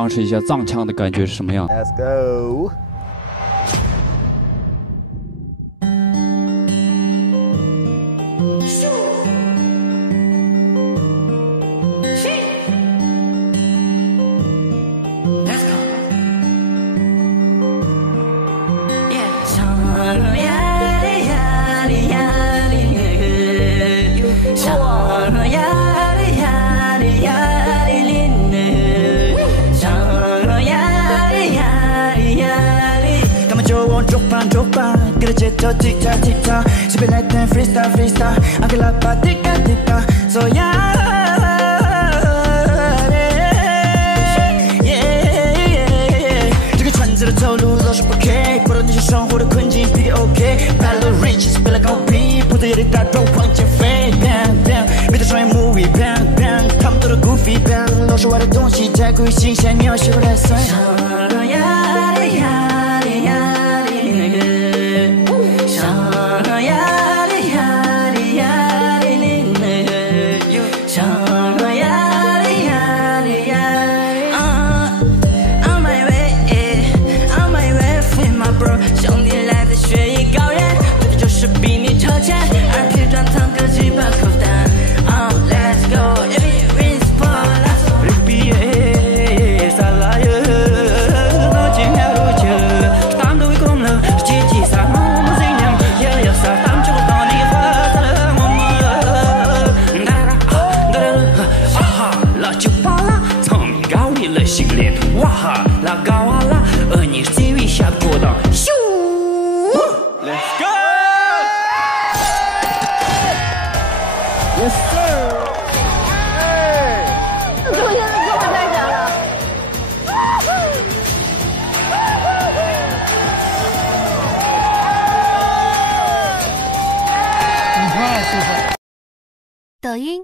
尝试一下藏腔的感觉是什么样 ？Let's go。 跟着节奏 tick tock tick tock， 随便来点 freestyle freestyle， 阿克拉巴 tick tock tick tock， so yeah， 这个圈子的套路老是不 K， 不懂那些生活的困境 ，pick it OK，Battle Rich， 别来跟我比，步子也得大肉往前飞 ，bang bang， 每套商业 movie，bang bang， 他们都是 goofy，bang， 老是玩的东西太过于新鲜，你要学会来算。 Yes sir！ 哎，我现在可不太想了。抖音、